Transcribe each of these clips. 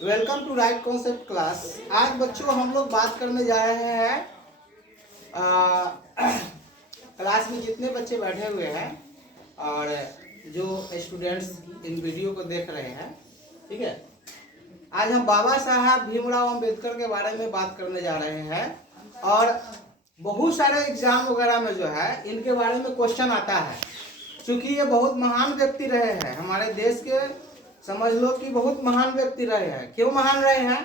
Welcome to right concept class. आज बच्चों हम लोग बात करने जा रहे हैं क्लास में जितने बच्चे बैठे हुए हैं और जो स्टूडेंट्स इन वीडियो को देख रहे हैं, ठीक है। आज हम बाबा साहब भीमराव अंबेडकर के बारे में बात करने जा रहे हैं और बहुत सारे एग्जाम वगैरह में जो है इनके बारे में क्वेश्चन आता है। क्योंकि ये बहुत महान व्यक्ति रहे हैं हमारे देश के, समझ लो कि बहुत महान व्यक्ति रहे हैं। क्यों महान रहे हैं?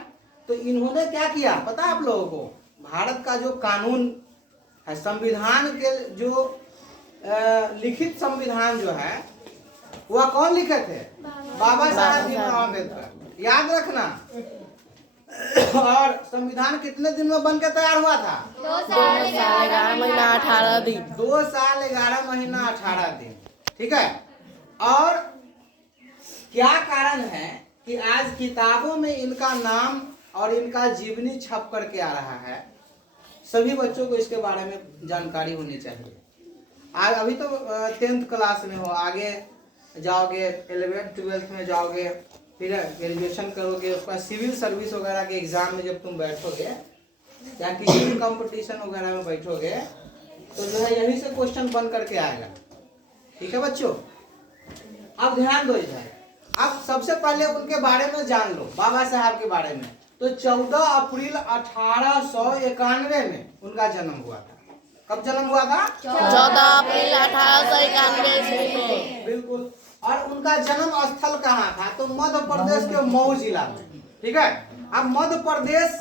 तो इन्होंने क्या किया पता है आप लोगों को? भारत का जो कानून है, संविधान के जो लिखित संविधान जो है वह कौन लिखे थे? बाबा साहब भीमराव अम्बेडकर। याद रखना। और संविधान कितने दिन में बनकर तैयार हुआ था? 2 साल 11 महीना 18 दिन। 2 साल 11 महीना 18 दिन, ठीक है। और क्या कारण है कि आज किताबों में इनका नाम और इनका जीवनी छप करके आ रहा है? सभी बच्चों को इसके बारे में जानकारी होनी चाहिए। आज अभी तो 10th क्लास में हो, आगे जाओगे 11th 12th में जाओगे, फिर ग्रेजुएशन करोगे, उसके बाद सिविल सर्विस वगैरह के एग्जाम में जब तुम बैठोगे या किसी भी कंपटीशन वगैरह में बैठोगे तो जो है यही से क्वेश्चन बन करके आएगा, ठीक है बच्चों। अब ध्यान दो इधर। अब सबसे पहले उनके बारे में जान लो, बाबा साहब के बारे में। तो 14 अप्रैल 1891 में उनका जन्म हुआ था। कब जन्म हुआ था? 14 अप्रैल 1891 में। बिल्कुल। और उनका जन्म स्थल कहाँ था? तो मध्य प्रदेश के मऊ जिला में, ठीक है। अब मध्य प्रदेश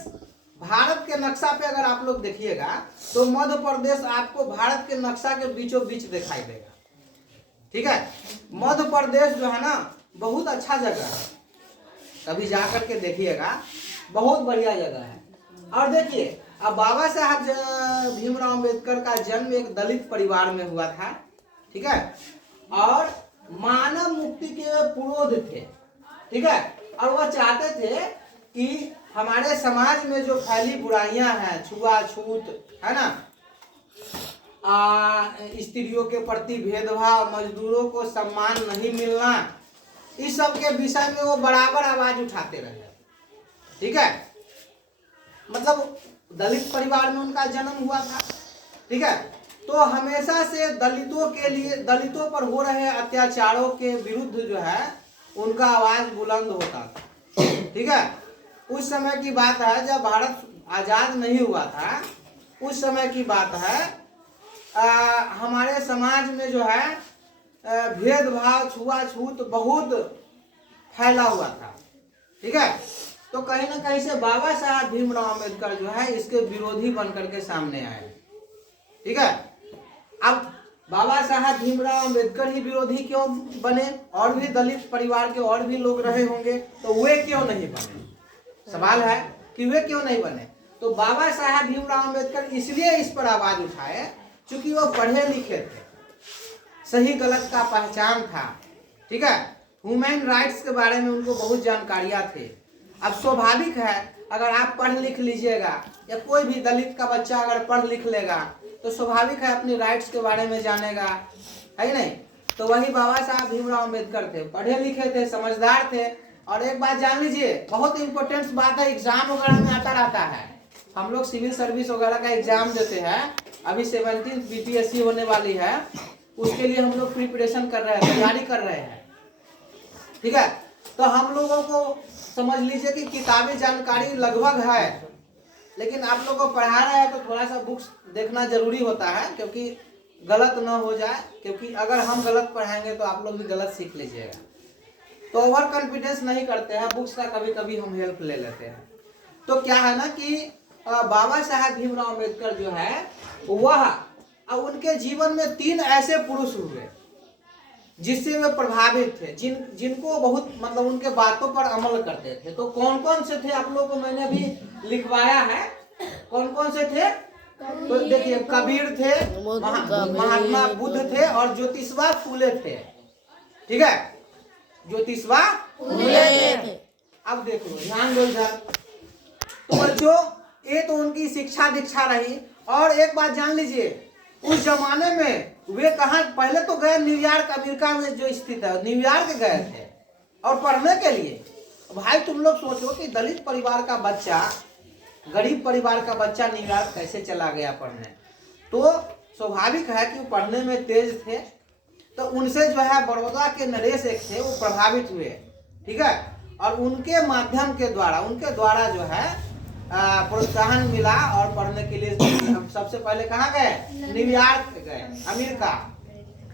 भारत के नक्शा पे अगर आप लोग देखिएगा तो मध्य प्रदेश आपको भारत के नक्शा के बीचों बीच दिखाई देगा, ठीक है। मध्य प्रदेश जो है ना बहुत अच्छा जगह है, कभी जा करके देखिएगा, बहुत बढ़िया जगह है। और देखिए, अब बाबा साहब भीमराव अंबेडकर का जन्म एक दलित परिवार में हुआ था, ठीक है। और मानव मुक्ति के पुरोध थे, ठीक है। और वह चाहते थे कि हमारे समाज में जो फैली बुराइयां हैं, छुआछूत है ना, स्त्रियों के प्रति भेदभाव, मजदूरों को सम्मान नहीं मिलना, इस सब के विषय में वो बराबर आवाज उठाते रहे, ठीक है। मतलब दलित परिवार में उनका जन्म हुआ था, ठीक है। तो हमेशा से दलितों के लिए, दलितों पर हो रहे अत्याचारों के विरुद्ध जो है उनका आवाज बुलंद होता था, ठीक है। उस समय की बात है जब भारत आजाद नहीं हुआ था, उस समय की बात है। हमारे समाज में जो है भेदभाव, छुआछूत बहुत फैला हुआ था, ठीक है। तो कहीं ना कहीं से बाबा साहब भीमराव अम्बेडकर जो है इसके विरोधी बनकर के सामने आए, ठीक है। अब बाबा साहब भीमराव अम्बेडकर ही विरोधी क्यों बने? और भी दलित परिवार के और भी लोग रहे होंगे, तो वे क्यों नहीं बने? सवाल है कि वे क्यों नहीं बने। तो बाबा साहब भीमराव अम्बेडकर इसलिए इस पर आवाज उठाए क्योंकि वो पढ़े लिखे थे, सही गलत का पहचान था, ठीक है। ह्यूमन राइट्स के बारे में उनको बहुत जानकारियां थी। अब स्वाभाविक है अगर आप पढ़ लिख लीजिएगा या कोई भी दलित का बच्चा अगर पढ़ लिख लेगा तो स्वाभाविक है अपनी राइट्स के बारे में जानेगा, है नहीं। तो वही बाबा साहब भीमराव अम्बेडकर थे, पढ़े लिखे थे, समझदार थे। और एक बात जान लीजिए, बहुत इंपॉर्टेंट बात है, एग्जाम वगैरह में आता रहता है। हम लोग सिविल सर्विस वगैरह का एग्जाम देते हैं, अभी 17th बीपीएससी होने वाली है, उसके लिए हम लोग प्रिपरेशन कर रहे हैं, तैयारी कर रहे हैं, ठीक है। तो हम लोगों को समझ लीजिए कि किताबी जानकारी लगभग है, लेकिन आप लोगों को पढ़ा रहे हैं तो थोड़ा सा बुक्स देखना जरूरी होता है, क्योंकि गलत ना हो जाए। क्योंकि अगर हम गलत पढ़ाएंगे तो आप लोग भी गलत सीख लीजिएगा। तो ओवर कॉन्फिडेंस नहीं करते हैं, बुक्स का कभी कभी हम हेल्प ले लेते हैं। तो क्या है ना कि बाबा साहब भीमराव अम्बेडकर जो है वह उनके जीवन में 3 ऐसे पुरुष हुए जिससे वे प्रभावित थे, जिनको बहुत मतलब उनके बातों पर अमल करते थे। तो कौन कौन से थे आप लोगों को मैंने भी लिखवाया है। कौन कौन से थे? तो देखिए, कबीर थे, महात्मा बुद्ध थे और ज्योतिबा फूले थे, ठीक है। ज्योतिबा फूले थे। अब देखो, ध्यान दो इधर। तो बच्चों, ये तो उनकी शिक्षा दीक्षा रही। और एक बात जान लीजिए, उस जमाने में वे कहाँ, पहले तो गए न्यूयॉर्क, अमेरिका में जो स्थित है, न्यूयॉर्क गए थे और पढ़ने के लिए। भाई तुम लोग सोचो कि दलित परिवार का बच्चा, गरीब परिवार का बच्चा न्यूयॉर्क कैसे चला गया पढ़ने। तो स्वाभाविक है कि वो पढ़ने में तेज थे, तो उनसे जो है बड़ौदा के नरेश एक थे, वो प्रभावित हुए, ठीक है। और उनके माध्यम के द्वारा, उनके द्वारा जो है प्रोत्साहन मिला और पढ़ने के लिए हम सबसे पहले कहाँ गए, न्यूयॉर्क गए,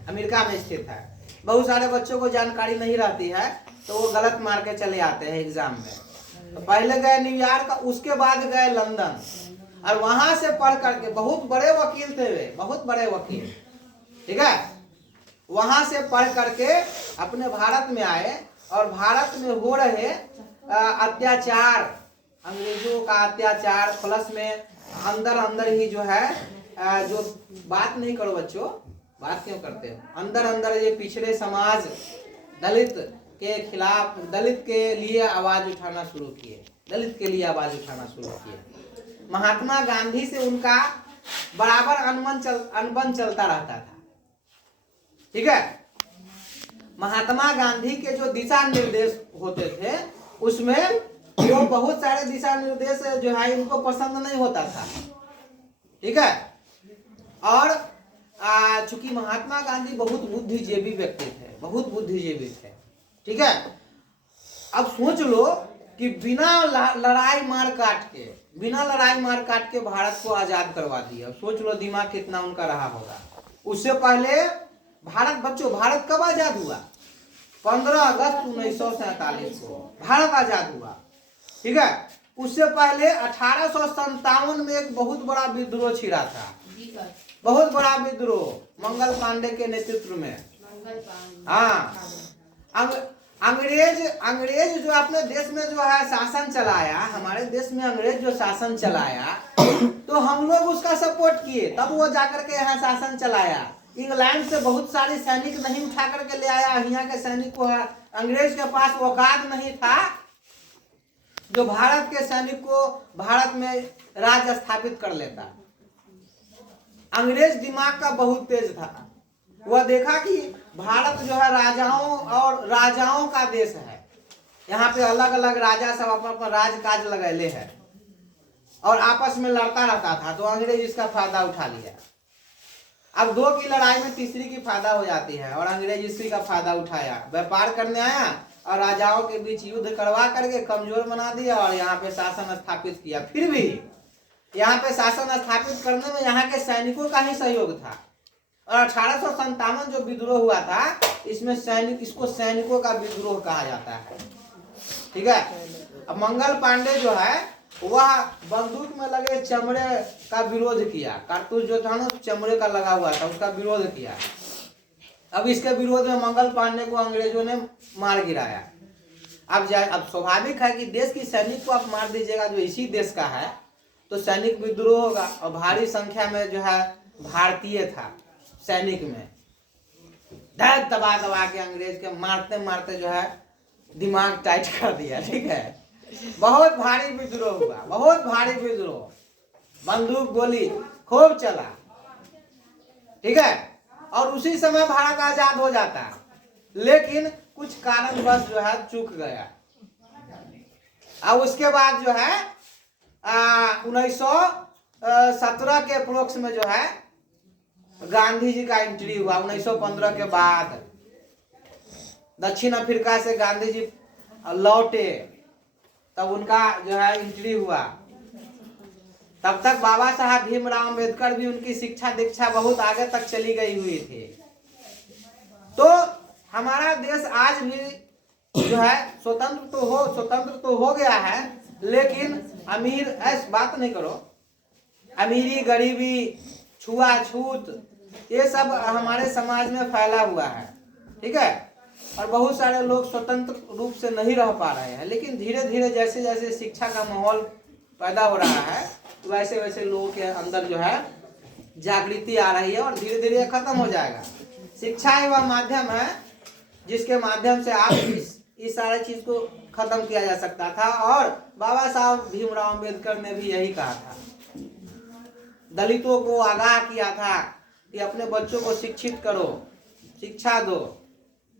अमेरिका में स्थित है। बहुत सारे बच्चों को जानकारी नहीं रहती है तो वो गलत मार के चले आते हैं एग्जाम में। तो पहले गए न्यूयॉर्क, उसके बाद गए लंदन, और वहां से पढ़ करके बहुत बड़े वकील थे वे, बहुत बड़े वकील, ठीक है। वहां से पढ़ करके अपने भारत में आए और भारत में हो रहे अत्याचार, अंग्रेजों का अत्याचार, प्लस में अंदर अंदर ही जो है जो बात नहीं करो बच्चों, बात क्यों करते हो, अंदर अंदर ये पिछड़े समाज दलित के खिलाफ, दलित के लिए आवाज उठाना शुरू किए, दलित के लिए आवाज उठाना शुरू किए। महात्मा गांधी से उनका बराबर अनबन चलता रहता था, ठीक है। महात्मा गांधी के जो दिशा निर्देश होते थे उसमें वो बहुत सारे दिशा निर्देश जो है इनको पसंद नहीं होता था, ठीक है। और चूंकि महात्मा गांधी बहुत बुद्धिजीवी व्यक्ति थे, बहुत बुद्धिजीवी थे, ठीक है। अब सोच लो कि बिना लड़ाई मार काट के भारत को आजाद करवा दिया। सोच लो दिमाग कितना उनका रहा होगा। उससे पहले भारत कब आजाद हुआ, 15 अगस्त 1947 को भारत आजाद हुआ, ठीक है। उससे पहले 1857 में एक बहुत बड़ा विद्रोह छिड़ा था, बहुत बड़ा विद्रोह मंगल पांडे के नेतृत्व में। हाँ, अंग्रेज जो अपने देश में जो है शासन चलाया, हमारे देश में अंग्रेज जो शासन चलाया तो हम लोग उसका सपोर्ट किए, तब वो जाकर के यहाँ शासन चलाया। इंग्लैंड से बहुत सारी सैनिक नहीं उठा करके ले आया, यहाँ के सैनिक को अंग्रेज के पास औकात नहीं था जो भारत के सैनिक को भारत में राज स्थापित कर लेता। अंग्रेज दिमाग का बहुत तेज था, वह देखा कि भारत जो है राजाओं का देश है, यहाँ पे अलग अलग राजा सब अपना अपना राज काज लगैले है और आपस में लड़ता रहता था, तो अंग्रेज इसका फायदा उठा लिया। अब 2 की लड़ाई में तीसरी की फायदा हो जाती है और अंग्रेज इसी का फायदा उठाया, व्यापार करने आया और राजाओं के बीच युद्ध करवा करके कमजोर बना दिया और यहाँ पे शासन स्थापित किया। फिर भी यहाँ पे शासन स्थापित करने में यहाँ के सैनिकों का ही सहयोग था। और 1857 जो विद्रोह हुआ था इसमें इसको सैनिकों का विद्रोह कहा जाता है, ठीक है। अब मंगल पांडे जो है वह बंदूक में लगे चमड़े का विरोध किया, कारतूस जो था ना चमड़े का लगा हुआ था उसका विरोध किया। अब इसके विरोध में मंगल पांडे को अंग्रेजों ने मार गिराया। अब स्वाभाविक है कि देश की सैनिक को आप मार दीजिएगा जो इसी देश का है तो सैनिक विद्रोह होगा, और भारी संख्या में जो है भारतीय था सैनिक में, दबा दबा के अंग्रेज के मारते मारते जो है दिमाग टाइट कर दिया, ठीक है। बहुत भारी विद्रोह हुआ, बहुत भारी विद्रोह, बंदूक गोली खूब चला, ठीक है। और उसी समय भारत आजाद हो जाता, लेकिन कुछ कारणवश जो है चूक गया। अब उसके बाद जो है 1917 के अप्रोक्स में जो है गांधी जी का एंट्री हुआ। 1915 के बाद दक्षिण अफ्रीका से गांधी जी लौटे, तब उनका जो है एंट्री हुआ। तब तक बाबा साहब भीमराव अंबेडकर भी उनकी शिक्षा दीक्षा बहुत आगे तक चली गई हुई थी। तो हमारा देश आज भी जो है स्वतंत्र तो हो गया है, लेकिन अमीर ऐसी बात नहीं करो, अमीरी गरीबी छुआछूत ये सब हमारे समाज में फैला हुआ है, ठीक है। और बहुत सारे लोग स्वतंत्र रूप से नहीं रह पा रहे हैं, लेकिन धीरे धीरे जैसे जैसे शिक्षा का माहौल पैदा हो रहा है वैसे वैसे लोगों के अंदर जो है जागृति आ रही है और धीरे धीरे खत्म हो जाएगा। शिक्षा ही वह माध्यम है जिसके माध्यम से आप इस सारे चीज को खत्म किया जा सकता था। और बाबा साहब भीमराव अंबेडकर ने भी यही कहा था, दलितों को आगाह किया था कि अपने बच्चों को शिक्षित करो, शिक्षा दो,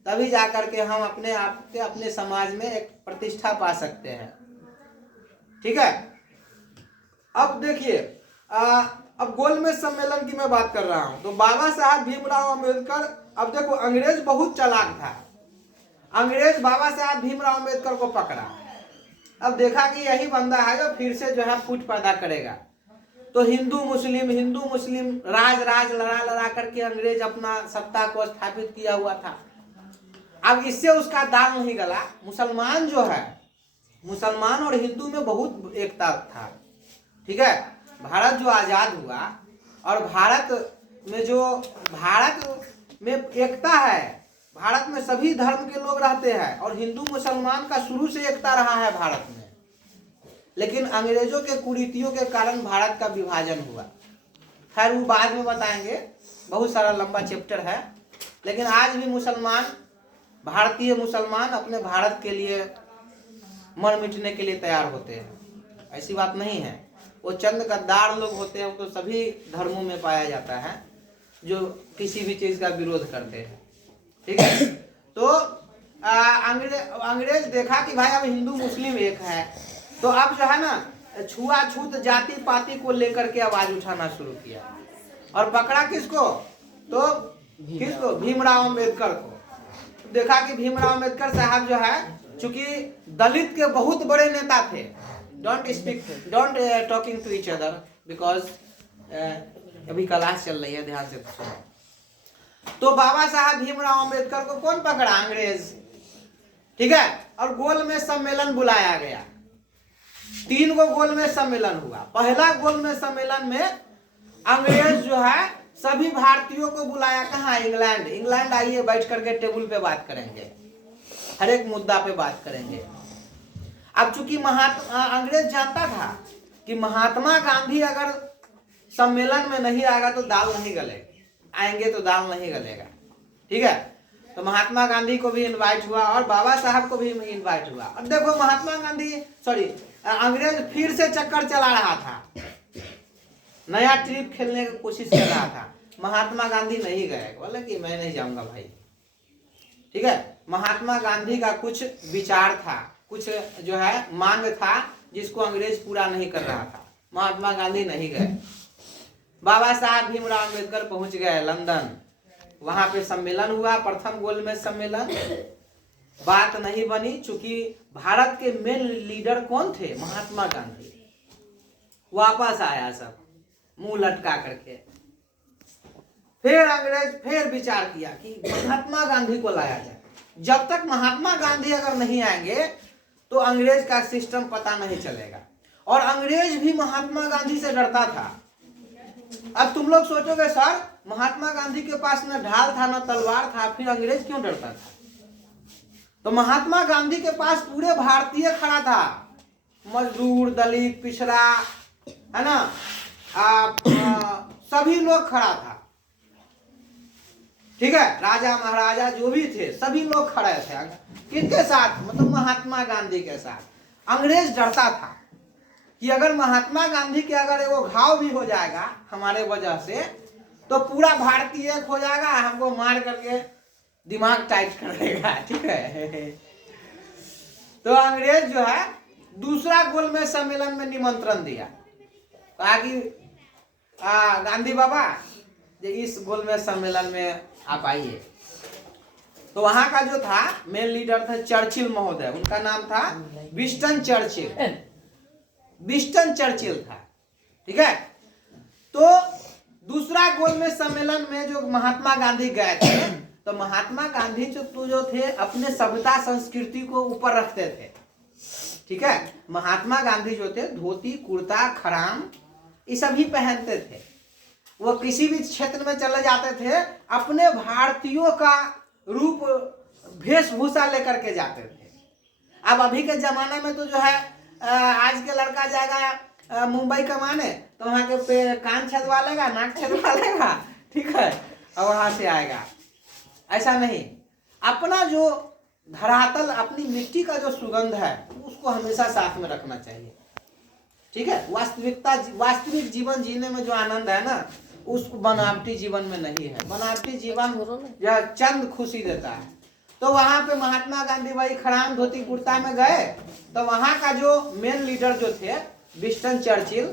तभी जा करके हम अपने आप के अपने समाज में एक प्रतिष्ठा पा सकते हैं। ठीक है। अब देखिए अब गोलमेज सम्मेलन की मैं बात कर रहा हूं। तो बाबा साहब भीमराव अंबेडकर, अब देखो अंग्रेज बहुत चालाक था। अंग्रेज बाबा साहब भीमराव अंबेडकर को पकड़ा। अब देखा कि यही बंदा है जो फिर से जो है फूट पैदा करेगा। तो हिंदू मुस्लिम राज लड़ा करके अंग्रेज अपना सत्ता को स्थापित किया हुआ था। अब इससे उसका दाल नहीं गला। मुसलमान जो है, मुसलमान और हिंदू में बहुत एकता था। ठीक है। भारत जो आजाद हुआ और भारत में एकता है, भारत में सभी धर्म के लोग रहते हैं और हिंदू मुसलमान का शुरू से एकता रहा है भारत में। लेकिन अंग्रेजों के कुरीतियों के कारण भारत का विभाजन हुआ। खैर वो बाद में बताएंगे, बहुत सारा लंबा चैप्टर है। लेकिन आज भी मुसलमान, भारतीय मुसलमान अपने भारत के लिए मर मिटने के लिए तैयार होते हैं। ऐसी बात नहीं है। वो चंद गद्दार लोग होते हैं, वो तो सभी धर्मों में पाया जाता है जो किसी भी चीज का विरोध करते हैं। ठीक है। तो अंग्रेज देखा कि भाई अब हिंदू मुस्लिम एक है, तो अब जो है ना छुआछूत जाति पाति को लेकर के आवाज उठाना शुरू किया और पकड़ा किसको? तो किसको? भीमराव अंबेडकर को। देखा कि भीमराव अंबेडकर साहब जो है, चूंकि दलित के बहुत बड़े नेता थे। Don't talking to each other because अभी क्लास चल रही है, ध्यान से सुनो। तो बाबा साहब भीमराव अंबेडकर को कौन पकड़ा? अंग्रेज। ठीक है। और गोलमेज सम्मेलन बुलाया गया। 3 गो गोलमेज सम्मेलन हुआ। पहला गोलमेज सम्मेलन में अंग्रेज जो है सभी भारतीयों को बुलाया। कहाँ? इंग्लैंड आइए, बैठ करके टेबल पे बात करेंगे, हर एक मुद्दा पे बात करेंगे। अब चूंकि अंग्रेज जानता था कि महात्मा गांधी अगर सम्मेलन में नहीं आएगा तो दाल नहीं गलेगी, आएंगे तो दाल नहीं गलेगा। ठीक है। तो महात्मा गांधी को भी इनवाइट हुआ और बाबा साहब को भी इनवाइट हुआ। और देखो अंग्रेज फिर से चक्कर चला रहा था, नया ट्रिप खेलने की कोशिश कर रहा था। महात्मा गांधी नहीं गए, बोले कि मैं नहीं जाऊंगा भाई। ठीक है। महात्मा गांधी का कुछ विचार था, कुछ जो है मांग था जिसको अंग्रेज पूरा नहीं कर रहा था। महात्मा गांधी नहीं गए। बाबा साहब भीमराव अंबेडकर पहुंच गए लंदन। वहां पे सम्मेलन हुआ, प्रथम गोलमेज सम्मेलन। बात नहीं बनी, चूंकि भारत के मेन लीडर कौन थे? महात्मा गांधी। वापस आया सब मुंह लटका करके। फिर अंग्रेज फिर विचार किया कि महात्मा गांधी को लाया जाए। जब तक महात्मा गांधी अगर नहीं आएंगे तो अंग्रेज का सिस्टम पता नहीं चलेगा। और अंग्रेज भी महात्मा गांधी से डरता था। अब तुम लोग सोचोगे सर महात्मा गांधी के पास न ढाल था न तलवार था, फिर अंग्रेज क्यों डरता था? तो महात्मा गांधी के पास पूरे भारतीय खड़ा था, मजदूर, दलित, पिछड़ा, है ना, सभी लोग खड़ा था। ठीक है। राजा महाराजा जो भी थे सभी लोग खड़े थे। किसके साथ? मतलब महात्मा गांधी के साथ। अंग्रेज डरता था कि अगर महात्मा गांधी के अगर वो घाव भी हो जाएगा हमारे वजह से तो पूरा भारतीय एक हो जाएगा, हमको मार करके दिमाग टाइट कर देगा। ठीक है। तो अंग्रेज जो है दूसरा गोलमेज सम्मेलन में निमंत्रण दिया। कहा कि गांधी बाबा इस गोलमेज सम्मेलन में आप आइए। तो वहां का जो था मेन लीडर था चर्चिल महोदय, उनका नाम था विंस्टन चर्चिल था। ठीक है। तो दूसरा गोलमेज सम्मेलन में जो महात्मा गांधी गए थे, तो महात्मा गांधी जो थे अपने सभ्यता संस्कृति को ऊपर रखते थे। ठीक है। महात्मा गांधी जो थे धोती कुर्ता खराम ये सभी पहनते थे। वो किसी भी क्षेत्र में चले जाते थे, अपने भारतीयों का रूप वेशभूषा लेकर के जाते थे। अब अभी के जमाने में तो जो है आज के लड़का जाएगा मुंबई कमाने तो वहाँ के कान छदवा लेगा, नाक छदवा लेगा। ठीक है। और वहां से आएगा। ऐसा नहीं, अपना जो धरातल, अपनी मिट्टी का जो सुगंध है उसको हमेशा साथ में रखना चाहिए। ठीक है। वास्तविक जीवन जीने में जो आनंद है ना, उस बनावटी जीवन में नहीं है। बनावटी जीवन यह चंद खुशी देता है तो वहां पे महात्मा गांधी भाई खड़ाम धोती कुर्ता में गए, तो वहां का जो मेन लीडर जो थे विंस्टन चर्चिल,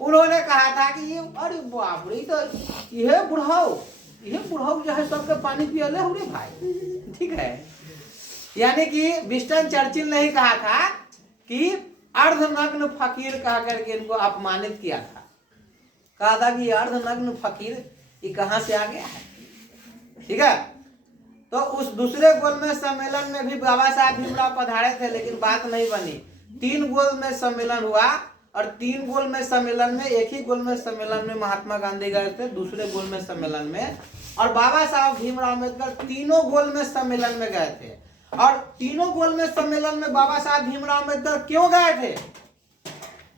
उन्होंने कहा था कि ये अरे बाप रे, तो यह बुढ़ाऊ जो है सबके पानी पियले हो रे भाई, ठीक है। यानी कि विंस्टन चर्चिल ने ही कहा था कि अर्धनग्न फकीर कहा करके इनको अपमानित किया था। कहा था कि अर्धनग्न फकीर ये कहां से आ गया है, ठीक है। तो उस दूसरे गोलमेज सम्मेलन में भी बाबा साहब भीमराव पधारे थे, लेकिन बात नहीं बनी। 3 गोलमेज सम्मेलन हुआ और 3 गोलमेज सम्मेलन में एक ही गोलमेज सम्मेलन में महात्मा गांधी गए थे, दूसरे गोलमेज सम्मेलन में, और बाबा साहब भीमराव अम्बेडकर तीनों गोलमेज सम्मेलन में गए थे। और तीनों गोलमेज सम्मेलन में बाबा साहब भीमराव अम्बेडकर क्यों गए थे?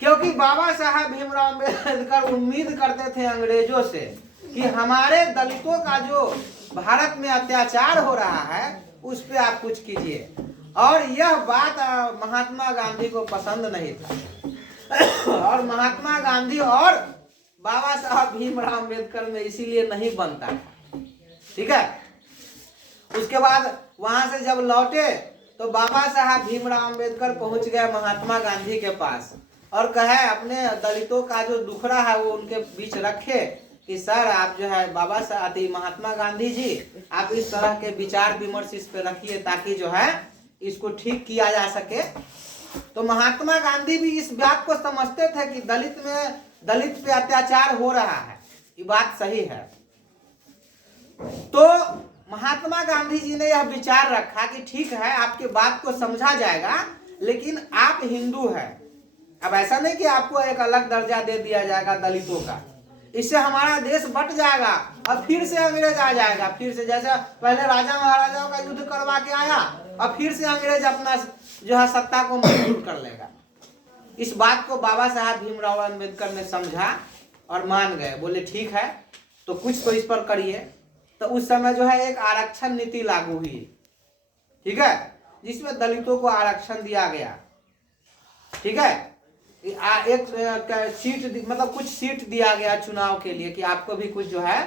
क्योंकि बाबा साहब भीमराव अम्बेडकर उम्मीद करते थे अंग्रेजों से कि हमारे दलितों का जो भारत में अत्याचार हो रहा है उस पे आप कुछ कीजिए। और यह बात महात्मा गांधी को पसंद नहीं था और महात्मा गांधी और बाबा साहब भीमराव अम्बेडकर में इसीलिए नहीं बनता, ठीक है। उसके बाद वहां से जब लौटे तो बाबा साहब भीमराव अम्बेडकर पहुंच गए महात्मा गांधी के पास और कहे अपने दलितों का जो दुखड़ा है वो उनके बीच रखे कि सर आप जो है बाबा साहब महात्मा गांधी जी आप इस तरह के विचार विमर्श इस पे रखिए ताकि जो है इसको ठीक किया जा सके। तो महात्मा गांधी भी इस बात को समझते थे कि दलित पे अत्याचार हो रहा है, ये बात सही है। तो महात्मा गांधी जी ने यह विचार रखा कि ठीक है आपके बात को समझा जाएगा, लेकिन आप हिंदू हैं, अब ऐसा नहीं कि आपको एक अलग दर्जा दे दिया जाएगा दलितों का, इससे हमारा देश बट जाएगा और फिर से अंग्रेज आ जाएगा, फिर से जैसे पहले राजा महाराजाओं का युद्ध करवा के आया और फिर से अंग्रेज अपना जो है सत्ता को मजबूत कर लेगा। इस बात को बाबा साहब भीमराव अम्बेडकर ने समझा और मान गए, बोले ठीक है तो कुछ तो इस पर करिए। तो उस समय जो है एक आरक्षण नीति लागू हुई, ठीक है, जिसमें दलितों को आरक्षण दिया गया, ठीक है। एक सीट मतलब कुछ सीट दिया गया चुनाव के लिए कि आपको भी कुछ जो है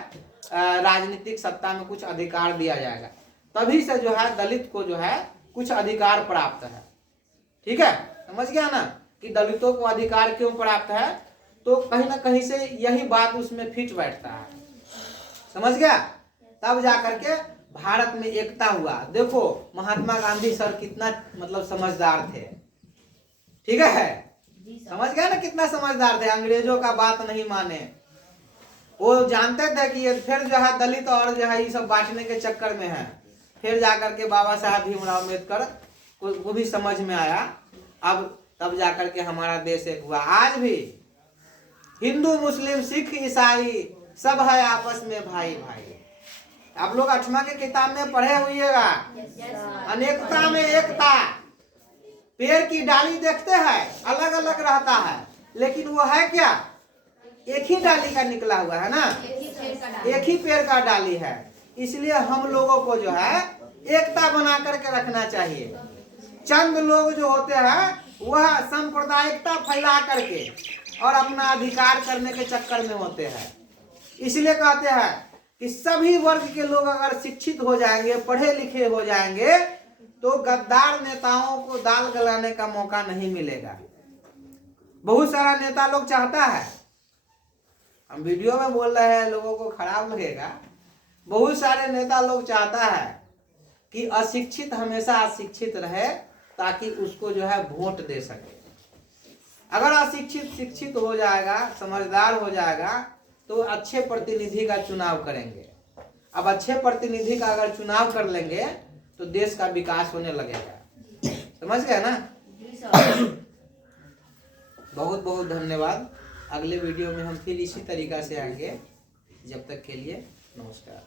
राजनीतिक सत्ता में कुछ अधिकार दिया जाएगा, तभी से जो है दलित को जो है कुछ अधिकार प्राप्त है, ठीक है। समझ गया ना कि दलितों को अधिकार क्यों प्राप्त है, तो कहीं ना कहीं से यही बात उसमें फिट बैठता है, समझ गया। तब जाकर के भारत में एकता हुआ। देखो महात्मा गांधी सर कितना मतलब समझदार थे, ठीक है, समझ गया ना कितना समझदार थे, अंग्रेजों का बात नहीं माने। वो जानते थे कि ये फिर जो है दलित और जो है ये सब बांटने के चक्कर में है। फिर जाकर के बाबा साहब भीमराव अम्बेडकर को भी समझ में आया, अब तब जाकर के हमारा देश एक हुआ। आज भी हिंदू मुस्लिम सिख ईसाई सब है आपस में भाई भाई। आप लोग 8वां के किताब में पढ़े हुईएगा, अनेकता में एकता। पेड़ की डाली देखते हैं अलग अलग रहता है, लेकिन वो है क्या, एक ही डाली का निकला हुआ है ना, एक ही पेड़ का डाली है। इसलिए हम लोगों को जो है एकता बना करके रखना चाहिए। चंद लोग जो होते हैं वह सांप्रदायिकता फैला करके और अपना अधिकार करने के चक्कर में होते हैं। इसलिए कहते हैं कि सभी वर्ग के लोग अगर शिक्षित हो जाएंगे, पढ़े लिखे हो जाएंगे, तो गद्दार नेताओं को दाल गलाने का मौका नहीं मिलेगा। बहुत सारा नेता लोग चाहता है, हम वीडियो में बोल रहे हैं लोगों को खराब लगेगा, बहुत सारे नेता लोग चाहता है कि अशिक्षित हमेशा अशिक्षित रहे ताकि उसको जो है वोट दे सके। अगर अशिक्षित शिक्षित हो जाएगा, समझदार हो जाएगा, तो अच्छे प्रतिनिधि का चुनाव करेंगे। अब अच्छे प्रतिनिधि का अगर चुनाव कर लेंगे तो देश का विकास होने लगेगा। समझ गए ना। बहुत बहुत धन्यवाद। अगले वीडियो में हम फिर इसी तरीका से आएंगे। जब तक के लिए नमस्कार।